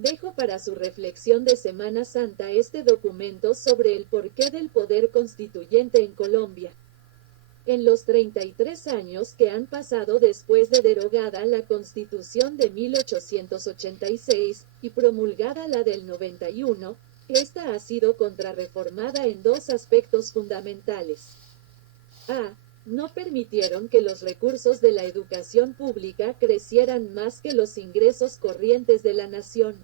Dejo para su reflexión de Semana Santa este documento sobre el porqué del poder constituyente en Colombia. En los 33 años que han pasado después de derogada la Constitución de 1886 y promulgada la del 91, esta ha sido contrarreformada en dos aspectos fundamentales. A. No permitieron que los recursos de la educación pública crecieran más que los ingresos corrientes de la nación.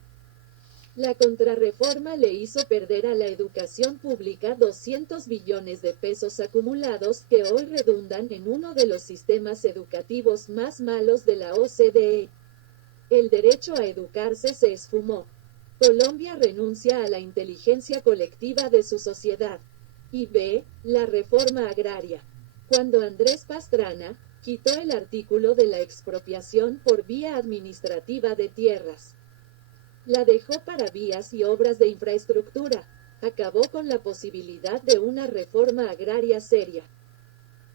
La contrarreforma le hizo perder a la educación pública 200 billones de pesos acumulados que hoy redundan en uno de los sistemas educativos más malos de la OCDE. El derecho a educarse se esfumó. Colombia renuncia a la inteligencia colectiva de su sociedad. Y B. La reforma agraria. Cuando Andrés Pastrana quitó el artículo de la expropiación por vía administrativa de tierras. La dejó para vías y obras de infraestructura. Acabó con la posibilidad de una reforma agraria seria.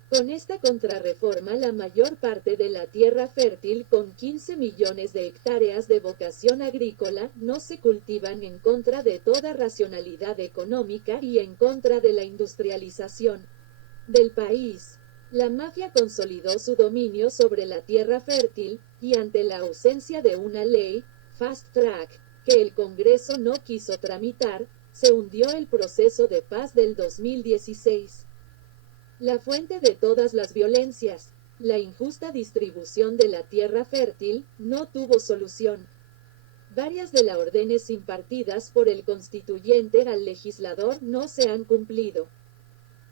Con esta contrarreforma, la mayor parte de la tierra fértil, con 15 millones de hectáreas de vocación agrícola, no se cultivan en contra de toda racionalidad económica y en contra de la industrialización del país. La mafia consolidó su dominio sobre la tierra fértil, y ante la ausencia de una ley, Fast Track, que el Congreso no quiso tramitar, se hundió el proceso de paz del 2016. La fuente de todas las violencias, la injusta distribución de la tierra fértil, no tuvo solución. Varias de las órdenes impartidas por el constituyente al legislador no se han cumplido.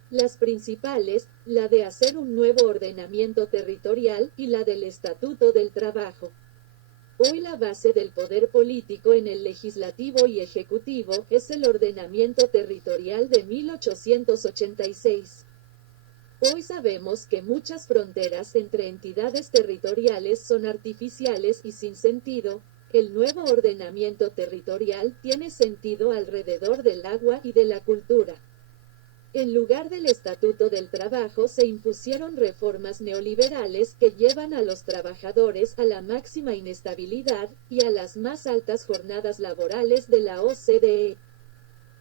Las principales, la de hacer un nuevo ordenamiento territorial y la del Estatuto del Trabajo. Hoy la base del poder político en el legislativo y ejecutivo es el ordenamiento territorial de 1886. Hoy sabemos que muchas fronteras entre entidades territoriales son artificiales y sin sentido. El nuevo ordenamiento territorial tiene sentido alrededor del agua y de la cultura. En lugar del Estatuto del Trabajo se impusieron reformas neoliberales que llevan a los trabajadores a la máxima inestabilidad y a las más altas jornadas laborales de la OCDE.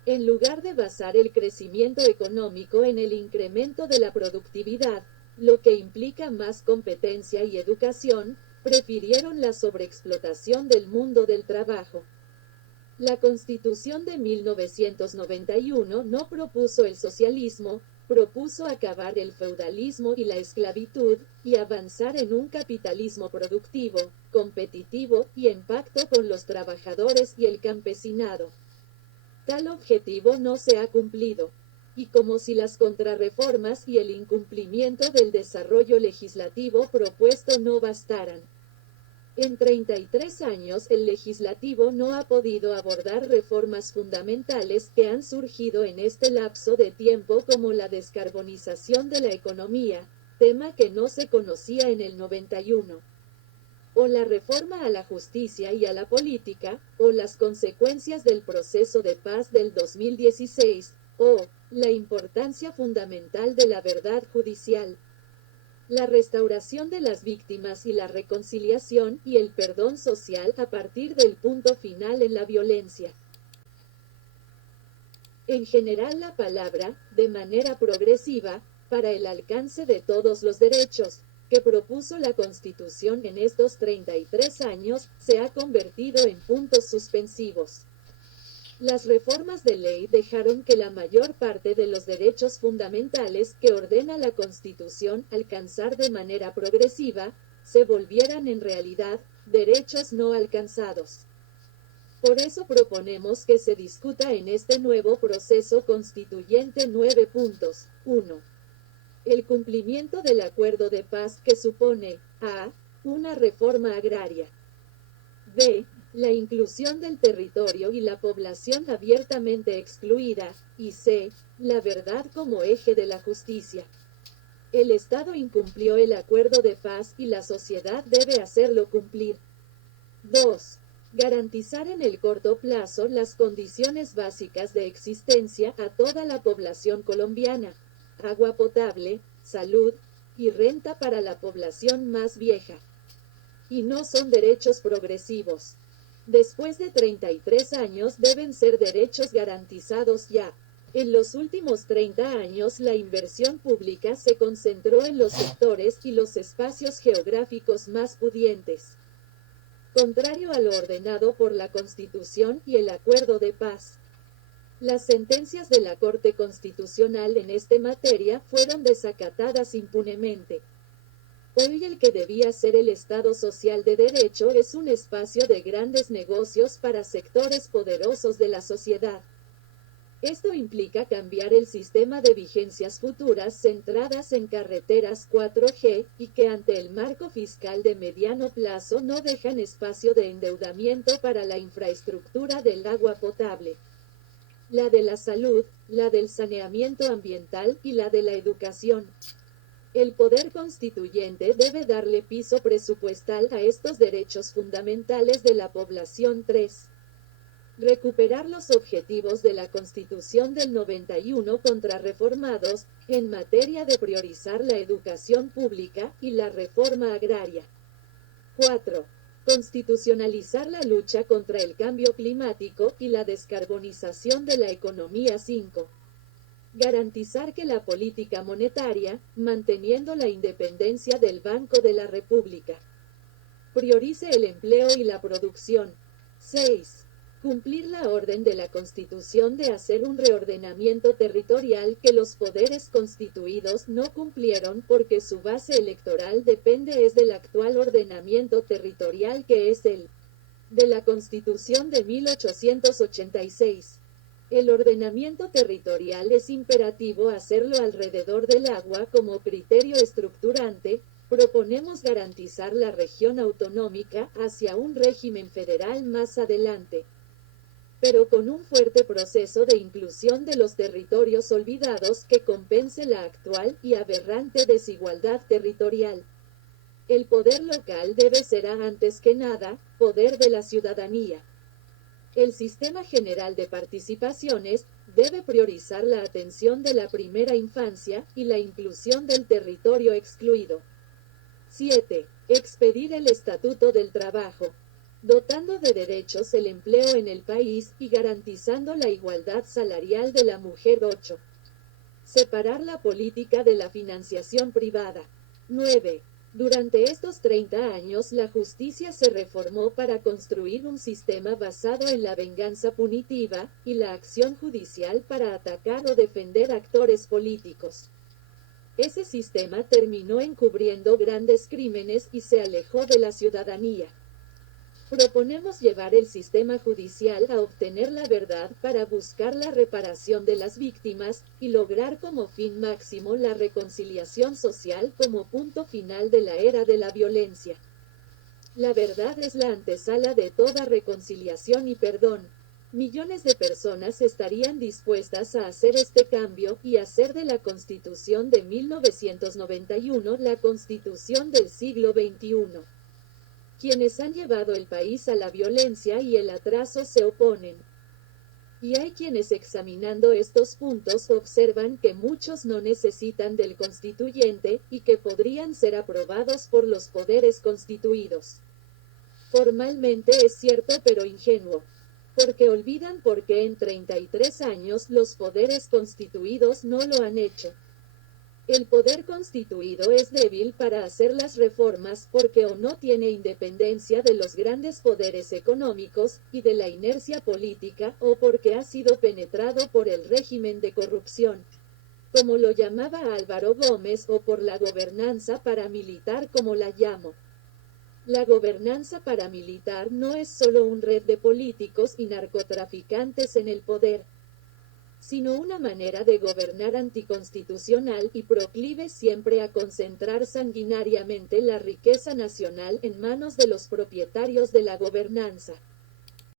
En lugar de basar el crecimiento económico en el incremento de la productividad, lo que implica más competencia y educación, prefirieron la sobreexplotación del mundo del trabajo. La Constitución de 1991 no propuso el socialismo, propuso acabar el feudalismo y la esclavitud, y avanzar en un capitalismo productivo, competitivo y en pacto con los trabajadores y el campesinado. Tal objetivo no se ha cumplido, y como si las contrarreformas y el incumplimiento del desarrollo legislativo propuesto no bastaran. En 33 años el legislativo no ha podido abordar reformas fundamentales que han surgido en este lapso de tiempo, como la descarbonización de la economía, tema que no se conocía en el 91. O la reforma a la justicia y a la política, o las consecuencias del proceso de paz del 2016, o la importancia fundamental de la verdad judicial. La restauración de las víctimas y la reconciliación y el perdón social a partir del punto final en la violencia. En general, la palabra, de manera progresiva, para el alcance de todos los derechos, que propuso la Constitución en estos 33 años, se ha convertido en puntos suspensivos. Las reformas de ley dejaron que la mayor parte de los derechos fundamentales que ordena la Constitución alcanzar de manera progresiva, se volvieran en realidad derechos no alcanzados. Por eso proponemos que se discuta en este nuevo proceso constituyente 9 puntos. 1. El cumplimiento del acuerdo de paz, que supone a. Una reforma agraria. b. La inclusión del territorio y la población abiertamente excluida, y c. La verdad como eje de la justicia. El Estado incumplió el acuerdo de paz y la sociedad debe hacerlo cumplir. 2. Garantizar en el corto plazo las condiciones básicas de existencia a toda la población colombiana: agua potable, salud y renta para la población más vieja. Y no son derechos progresivos. Después de 33 años deben ser derechos garantizados ya. En los últimos 30 años la inversión pública se concentró en los sectores y los espacios geográficos más pudientes. Contrario a lo ordenado por la Constitución y el Acuerdo de Paz. Las sentencias de la Corte Constitucional en esta materia fueron desacatadas impunemente. Hoy el que debía ser el Estado social de derecho es un espacio de grandes negocios para sectores poderosos de la sociedad. Esto implica cambiar el sistema de vigencias futuras centradas en carreteras 4G y que ante el marco fiscal de mediano plazo no dejan espacio de endeudamiento para la infraestructura del agua potable, la de la salud, la del saneamiento ambiental y la de la educación. El poder constituyente debe darle piso presupuestal a estos derechos fundamentales de la población. 3. Recuperar los objetivos de la Constitución del 91 contrarreformados, en materia de priorizar la educación pública y la reforma agraria. 4. Constitucionalizar la lucha contra el cambio climático y la descarbonización de la economía. 5. Garantizar que la política monetaria, manteniendo la independencia del Banco de la República, priorice el empleo y la producción. 6. Cumplir la orden de la Constitución de hacer un reordenamiento territorial que los poderes constituidos no cumplieron porque su base electoral depende del actual ordenamiento territorial que es el de la Constitución de 1886. El ordenamiento territorial es imperativo hacerlo alrededor del agua como criterio estructurante. Proponemos garantizar la región autonómica hacia un régimen federal más adelante, pero con un fuerte proceso de inclusión de los territorios olvidados que compense la actual y aberrante desigualdad territorial. El poder local debe ser antes que nada, poder de la ciudadanía. El sistema general de participaciones debe priorizar la atención de la primera infancia y la inclusión del territorio excluido. 7. Expedir el Estatuto del Trabajo, dotando de derechos el empleo en el país y garantizando la igualdad salarial de la mujer. 8. Separar la política de la financiación privada. 9. Durante estos 30 años la justicia se reformó para construir un sistema basado en la venganza punitiva y la acción judicial para atacar o defender actores políticos. Ese sistema terminó encubriendo grandes crímenes y se alejó de la ciudadanía. Proponemos llevar el sistema judicial a obtener la verdad para buscar la reparación de las víctimas y lograr como fin máximo la reconciliación social como punto final de la era de la violencia. La verdad es la antesala de toda reconciliación y perdón. Millones de personas estarían dispuestas a hacer este cambio y hacer de la Constitución de 1991 la Constitución del siglo XXI. Quienes han llevado el país a la violencia y el atraso se oponen. Y hay quienes examinando estos puntos observan que muchos no necesitan del constituyente y que podrían ser aprobados por los poderes constituidos. Formalmente es cierto pero ingenuo, porque olvidan por qué en 33 años los poderes constituidos no lo han hecho. El poder constituido es débil para hacer las reformas porque o no tiene independencia de los grandes poderes económicos y de la inercia política o porque ha sido penetrado por el régimen de corrupción, como lo llamaba Álvaro Gómez, o por la gobernanza paramilitar como la llamo. La gobernanza paramilitar no es solo una red de políticos y narcotraficantes en el poder, sino una manera de gobernar anticonstitucional y proclive siempre a concentrar sanguinariamente la riqueza nacional en manos de los propietarios de la gobernanza.